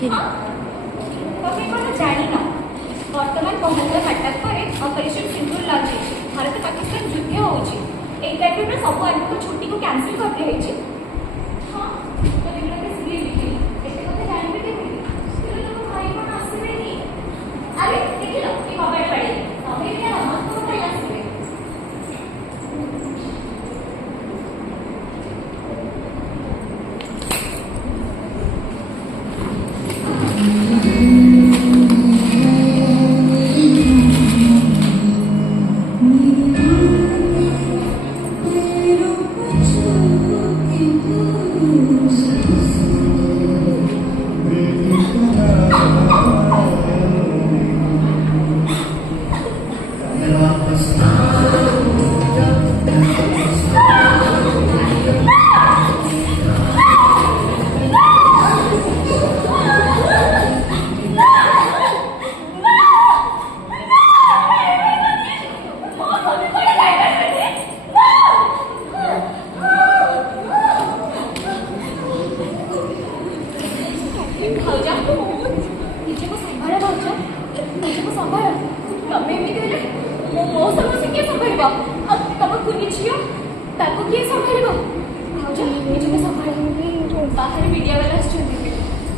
हाँ तबे कौन जानी ना वर्तमान बहुमूल्य हटात पर ऑपरेशन सिंदूर लागू भारत पाकिस्तान युद्ध होची एक टाइम रे सब आदमी को छुट्टी को कैंसिल कर दिया है हाँ तो देखला के सीरियल लिखी एते कथा जानबे के स्कूल लोग भाई कोन आसीबे नी अरे देखिलो ए मोबाइल पड़े तबे रे मत को भाई आसीबे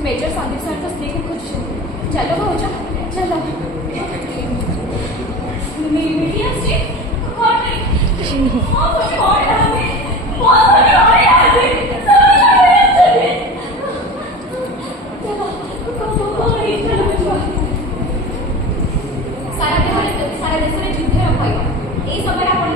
मेजर संदीप सर को देखो कुछ चलो भाऊजा चलो मीडिया से कौन नहीं कुछ और है बहुत बड़ी और है सारा देश में युद्ध रखा यही समय आप ना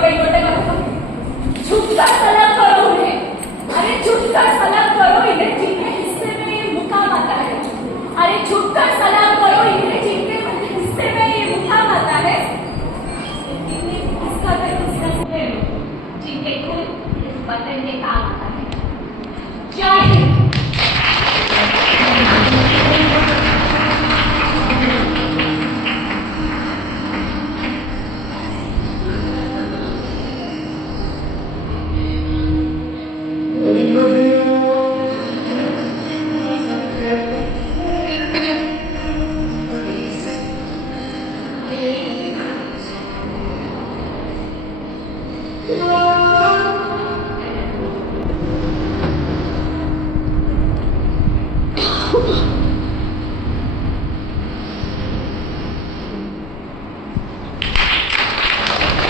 भय युद्ध